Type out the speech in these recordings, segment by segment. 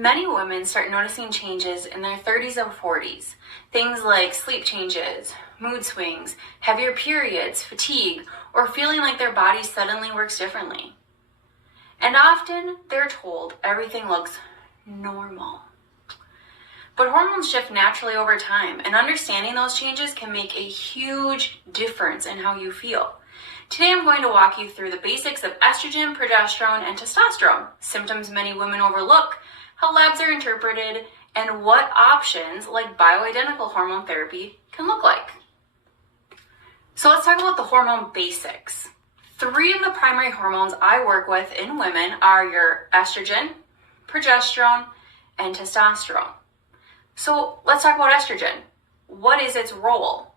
Many women start noticing changes in their 30s and 40s. Things like sleep changes, mood swings, heavier periods, fatigue, or feeling like their body suddenly works differently. And often they're told everything looks normal. But hormones shift naturally over time, and understanding those changes can make a huge difference in how you feel. Today I'm going to walk you through the basics of estrogen, progesterone, and testosterone, symptoms many women overlook, how labs are interpreted, and what options like bioidentical hormone therapy can look like. So let's talk about the hormone basics. 3 of the primary hormones I work with in women are your estrogen, progesterone, and testosterone. So let's talk about estrogen. What is its role?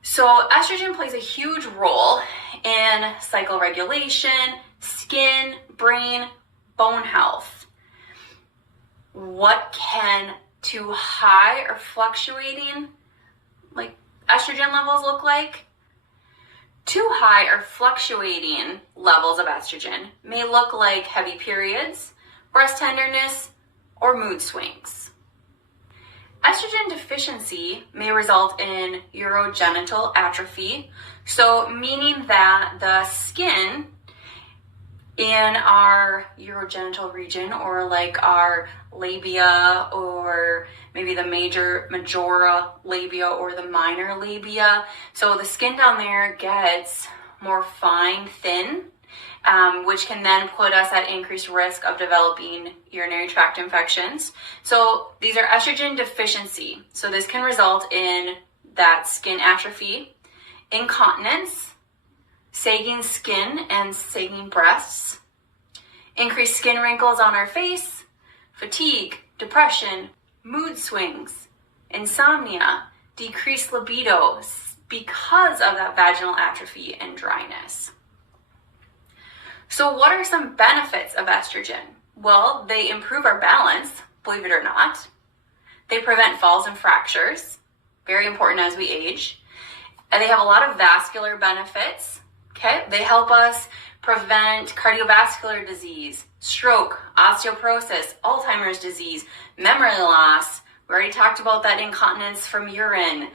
So estrogen plays a huge role in cycle regulation, skin, brain, bone health. What can too high or fluctuating like estrogen levels look like? Too high or fluctuating levels of estrogen may look like heavy periods, breast tenderness, or mood swings. Estrogen deficiency may result in urogenital atrophy, so meaning that the skin in our urogenital region, or like our labia, or maybe the majora labia or the minor labia. So the skin down there gets more fine, thin, which can then put us at increased risk of developing urinary tract infections. So these are estrogen deficiency. So this can result in that skin atrophy, incontinence, sagging skin and sagging breasts, increased skin wrinkles on our face, fatigue, depression, mood swings, insomnia, decreased libido because of that vaginal atrophy and dryness. So what are some benefits of estrogen? Well, they improve our balance, believe it or not. They prevent falls and fractures, very important as we age. And they have a lot of vascular benefits. Okay, they help us prevent cardiovascular disease, stroke, osteoporosis, Alzheimer's disease, memory loss. We already talked about that incontinence from urine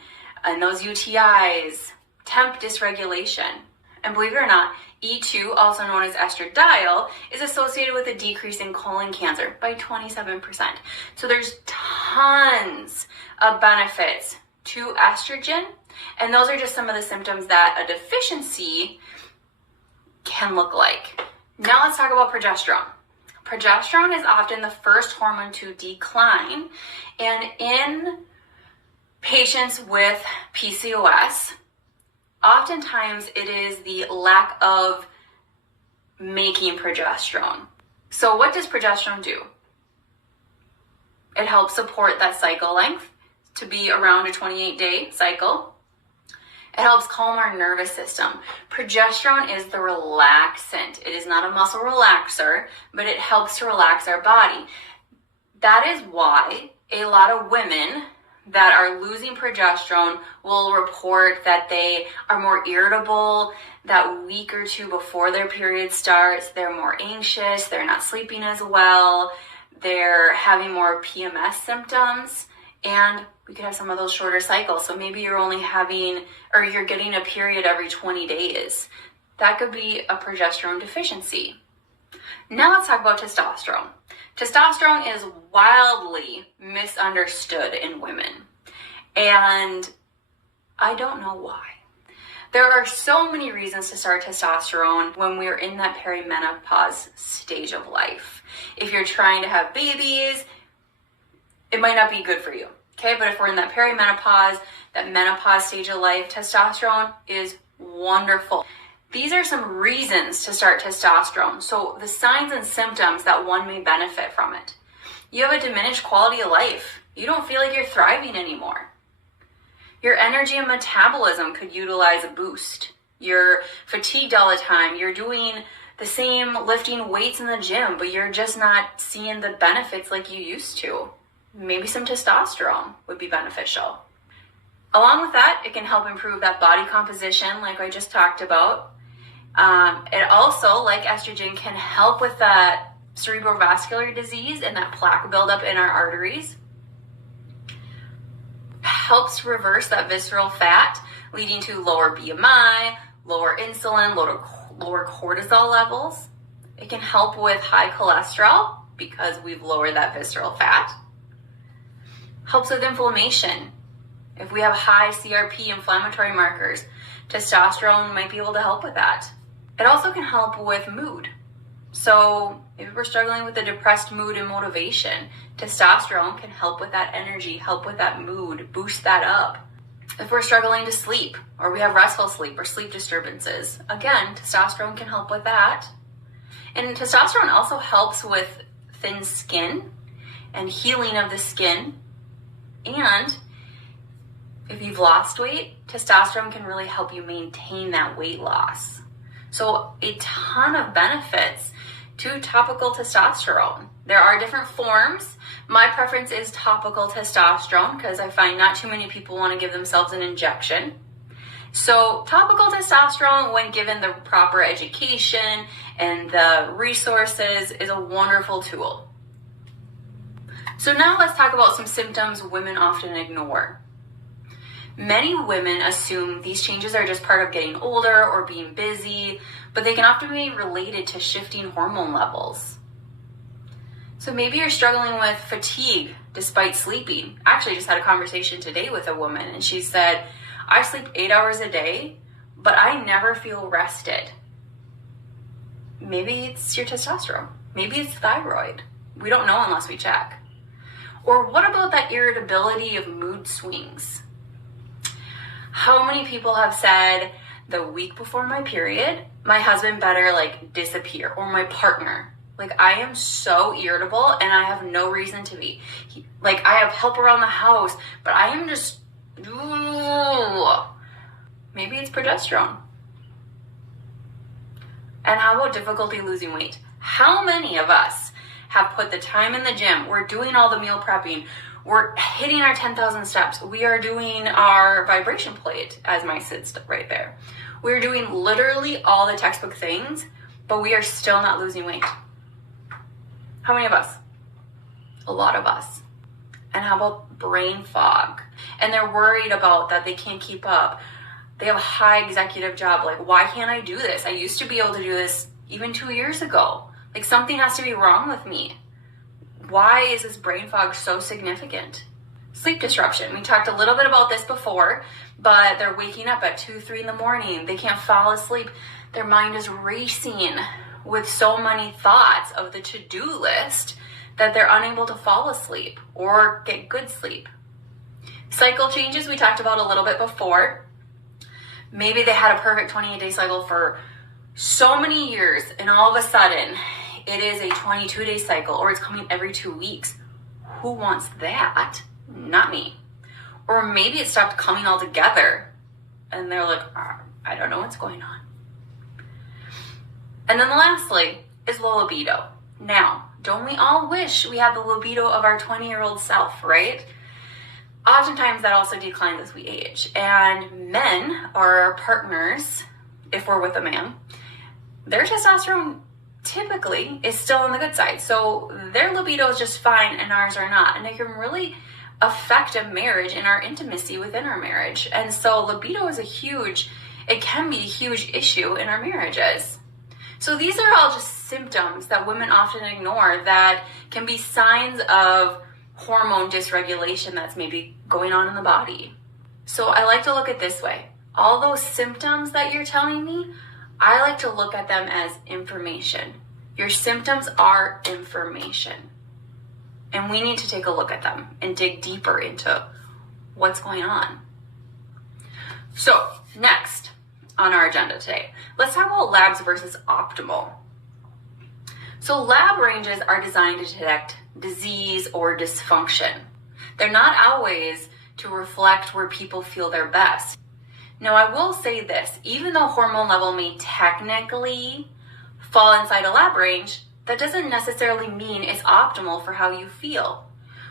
and those UTIs, temp dysregulation. And believe it or not, E2, also known as estradiol, is associated with a decrease in colon cancer by 27%. So there's tons of benefits to estrogen, and those are just some of the symptoms that a deficiency can look like. Now let's talk about progesterone. Progesterone is often the first hormone to decline, and in patients with PCOS, oftentimes it is the lack of making progesterone. So what does progesterone do? It helps support that cycle length to be around a 28-day cycle. It helps calm our nervous system. Progesterone is the relaxant. It is not a muscle relaxer, but it helps to relax our body. That is why a lot of women that are losing progesterone will report that they are more irritable that week or two before their period starts. They're more anxious. They're not sleeping as well. They're having more PMS symptoms. And we could have some of those shorter cycles. So maybe you're only having, or you're getting a period every 20 days. That could be a progesterone deficiency. Now let's talk about testosterone. Testosterone is wildly misunderstood in women. And I don't know why. There are so many reasons to start testosterone when we're in that perimenopause stage of life. If you're trying to have babies, it might not be good for you. Okay, but if we're in that perimenopause, that menopause stage of life, testosterone is wonderful. These are some reasons to start testosterone. So the signs and symptoms that one may benefit from it. You have a diminished quality of life. You don't feel like you're thriving anymore. Your energy and metabolism could utilize a boost. You're fatigued all the time. You're doing the same lifting weights in the gym, but you're just not seeing the benefits like you used to. Maybe some testosterone would be beneficial. Along with that, it can help improve that body composition like I just talked about. It also, like estrogen, can help with that cerebrovascular disease and that plaque buildup in our arteries. Helps reverse that visceral fat, leading to lower BMI, lower insulin, lower cortisol levels. It can help with high cholesterol because we've lowered that visceral fat. Helps with inflammation. If we have high CRP inflammatory markers, testosterone might be able to help with that. It also can help with mood. So if we're struggling with a depressed mood and motivation, testosterone can help with that energy, help with that mood, boost that up. If we're struggling to sleep, or we have restful sleep or sleep disturbances, again, testosterone can help with that. And testosterone also helps with thin skin and healing of the skin. And if you've lost weight, testosterone can really help you maintain that weight loss. So a ton of benefits to topical testosterone. There are different forms. My preference is topical testosterone because I find not too many people want to give themselves an injection. So topical testosterone, when given the proper education and the resources, is a wonderful tool. So now let's talk about some symptoms women often ignore. Many women assume these changes are just part of getting older or being busy, but they can often be related to shifting hormone levels. So maybe you're struggling with fatigue despite sleeping. I actually just had a conversation today with a woman, and she said, I sleep 8 hours a day, but I never feel rested. Maybe it's your testosterone. Maybe it's thyroid. We don't know unless we check. Or what about that irritability of mood swings? How many people have said the week before my period, my husband better disappear, or my partner? I am so irritable and I have no reason to be. I have help around the house, but I am just, maybe it's progesterone. And how about difficulty losing weight? How many of us have put the time in the gym? We're doing all the meal prepping. We're hitting our 10,000 steps. We are doing our vibration plate, as my sits right there. We're doing literally all the textbook things, but we are still not losing weight. How many of us? A lot of us. And how about brain fog? And they're worried about that they can't keep up. They have a high executive job. Why can't I do this? I used to be able to do this even 2 years ago. Something has to be wrong with me. Why is this brain fog so significant? Sleep disruption. We talked a little bit about this before, but they're waking up at 2, 3 in the morning. They can't fall asleep. Their mind is racing with so many thoughts of the to-do list that they're unable to fall asleep or get good sleep. Cycle changes we talked about a little bit before. Maybe they had a perfect 28-day cycle for so many years, and all of a sudden it is a 22-day cycle, or it's coming every 2 weeks. Who wants that? Not me. Or maybe it stopped coming altogether and they're like, I don't know what's going on. And then lastly is low libido. Now, don't we all wish we had the libido of our 20-year-old self, right? Oftentimes that also declines as we age. And men, our partners, if we're with a man, their testosterone typically is still on the good side. So their libido is just fine and ours are not. And it can really affect a marriage and our intimacy within our marriage. And so libido is it can be a huge issue in our marriages. So these are all just symptoms that women often ignore that can be signs of hormone dysregulation that's maybe going on in the body. So I like to look at it this way. All those symptoms that you're telling me, I like to look at them as information. Your symptoms are information. And we need to take a look at them and dig deeper into what's going on. So next on our agenda today, let's talk about labs versus optimal. So lab ranges are designed to detect disease or dysfunction. They're not always to reflect where people feel their best. Now, I will say this, even though hormone level may technically fall inside a lab range, that doesn't necessarily mean it's optimal for how you feel.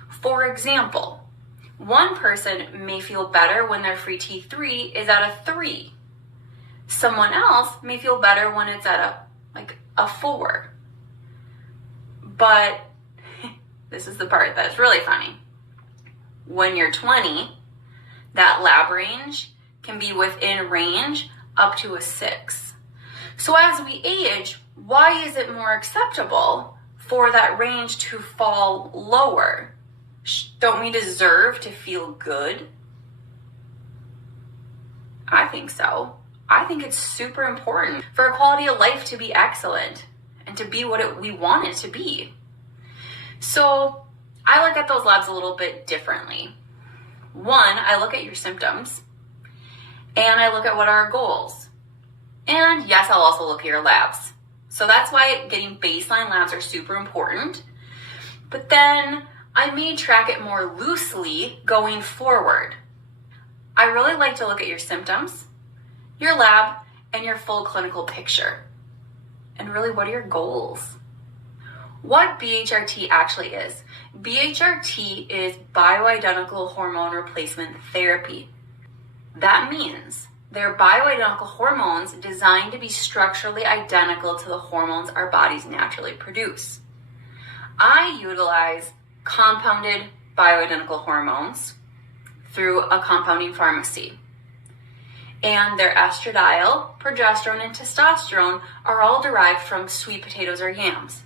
For example, one person may feel better when their free T3 is at a 3. Someone else may feel better when it's at a 4. But this is the part that's really funny. When you're 20, that lab range can be within range up to a 6. So as we age, why is it more acceptable for that range to fall lower? Don't we deserve to feel good? I think so. I think it's super important for our quality of life to be excellent and to be what we want it to be. So I look at those labs a little bit differently. One, I look at your symptoms, and I look at what are our goals. And yes, I'll also look at your labs. So that's why getting baseline labs are super important. But then I may track it more loosely going forward. I really like to look at your symptoms, your lab, and your full clinical picture. And really, what are your goals? What BHRT actually is. BHRT is bioidentical hormone replacement therapy. That means they're bioidentical hormones designed to be structurally identical to the hormones our bodies naturally produce. I utilize compounded bioidentical hormones through a compounding pharmacy. And their estradiol, progesterone, and testosterone are all derived from sweet potatoes or yams.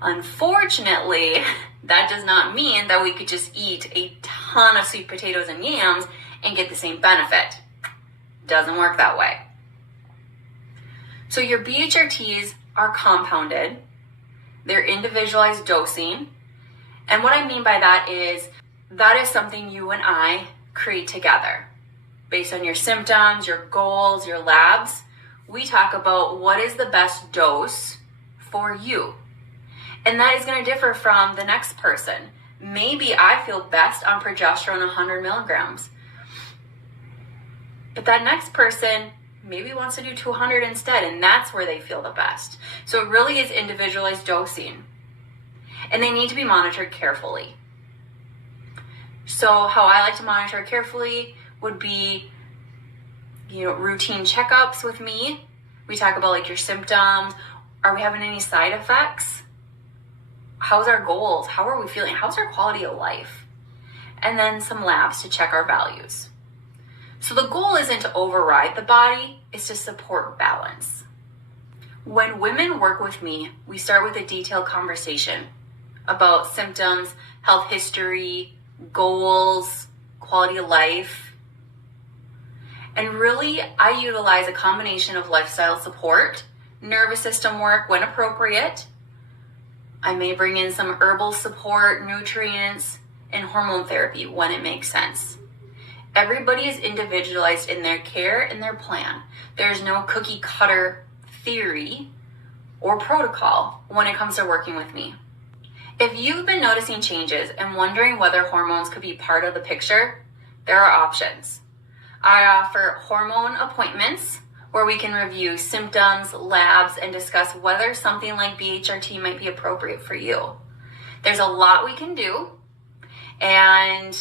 Unfortunately, that does not mean that we could just eat a ton of sweet potatoes and yams and get the same benefit. Doesn't work that way. So your BHRTs are compounded. They're individualized dosing. And what I mean by that is something you and I create together. Based on your symptoms, your goals, your labs, we talk about what is the best dose for you. And that is going to differ from the next person. Maybe I feel best on progesterone 100 milligrams. But that next person maybe wants to do 200 instead, and that's where they feel the best. So it really is individualized dosing. And they need to be monitored carefully. So how I like to monitor carefully would be, routine checkups with me. We talk about like your symptoms. Are we having any side effects? How's our goals? How are we feeling? How's our quality of life? And then some labs to check our values. So the goal isn't to override the body, it's to support balance. When women work with me, we start with a detailed conversation about symptoms, health history, goals, quality of life. And really, I utilize a combination of lifestyle support, nervous system work when appropriate. I may bring in some herbal support, nutrients, and hormone therapy when it makes sense. Everybody is individualized in their care and their plan. There's no cookie cutter theory or protocol when it comes to working with me. If you've been noticing changes and wondering whether hormones could be part of the picture, there are options. I offer hormone appointments where we can review symptoms, labs, and discuss whether something like BHRT might be appropriate for you. There's a lot we can do, and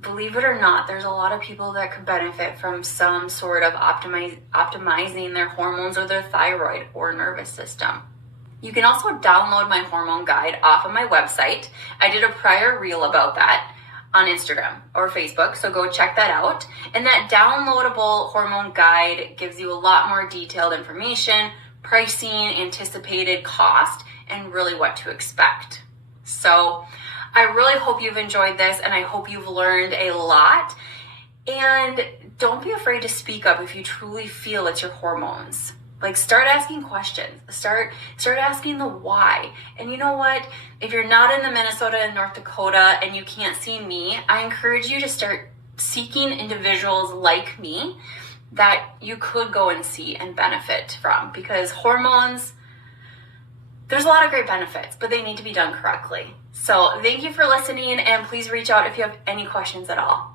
believe it or not, there's a lot of people that could benefit from some sort of optimizing their hormones or their thyroid or nervous system. You can also download my hormone guide off of my website. I did a prior reel about that on Instagram or Facebook, so go check that out. And that downloadable hormone guide gives you a lot more detailed information, pricing, anticipated cost, and really what to expect. So I really hope you've enjoyed this, and I hope you've learned a lot. And don't be afraid to speak up if you truly feel it's your hormones. Like, start asking questions. Start asking the why. And you know what? If you're not in the Minnesota and North Dakota and you can't see me, I encourage you to start seeking individuals like me that you could go and see and benefit from. Because hormones, there's a lot of great benefits, but they need to be done correctly. So thank you for listening, and please reach out if you have any questions at all.